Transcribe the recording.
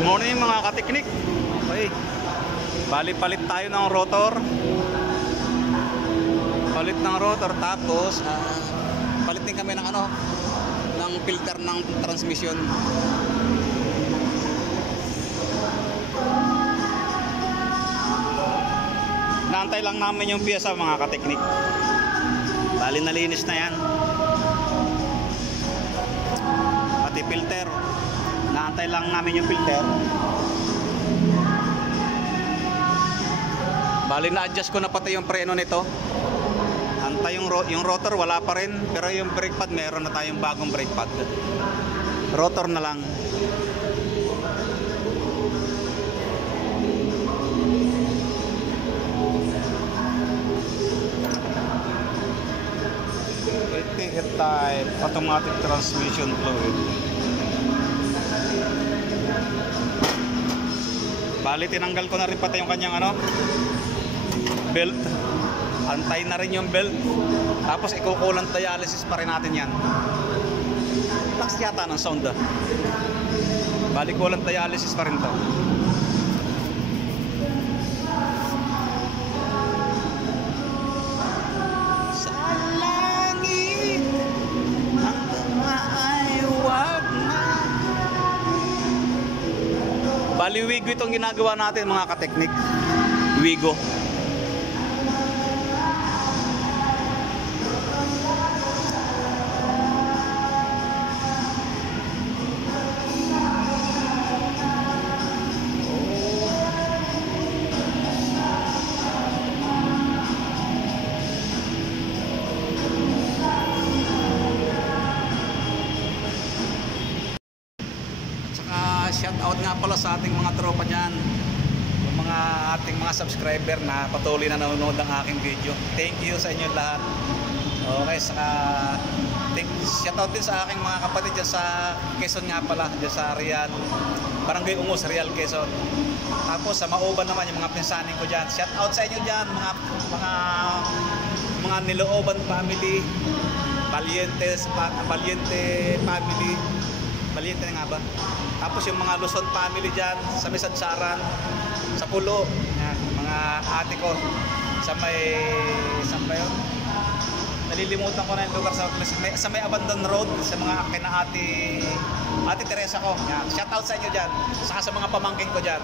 Morning mga kateknik. Okay. Bali palit tayo ng rotor. Palit ng rotor tapos palit din kami ng ng filter ng transmission. Naantay lang namin yung piyesa mga kateknik. Bali nalinis na yan. Pati filter. Naantay lang namin yung filter. Bali na-adjust ko na pati yung preno nito. Antay yung rotor wala pa rin, pero yung brake pad meron na tayong bagong brake pad. Rotor na lang. Air type automatic transmission fluid. Bali tinanggal ko na rin pati yung kanyang belt. Antay na rin yung belt. Tapos ikukulang dialysis pa rin natin yan. Lakas yata ng sound Bali kulang dialysis pa rin to. Sa langit ang ay wag na. Bali Wigo itong ginagawa natin mga kateknik. Wigo. Shout out nga pala sa ating mga tropa dyan, yung mga ating mga subscriber na patuloy na nanonood ng aking video. Thank you sa inyo lahat. Okay, saka shout out din sa aking mga kapatid dyan sa Quezon nga pala, dyan sa Real, Barangay Ungos, Real Quezon. Tapos sa Mauban naman yung mga pinsanin ko dyan. Shout out sa inyo dyan, mga Nilooban family, Valiente family. Valiente na nga ba? Tapos yung mga Luzon family dyan, sa Misadsaran, sa Pulo, yan, mga ate ko, sa yun? Nalilimutan ko na yung lugar sa may Abandon Road, sa mga kina ate Teresa ko. Yan. Shout out sa inyo dyan, saka sa mga pamangkin ko dyan.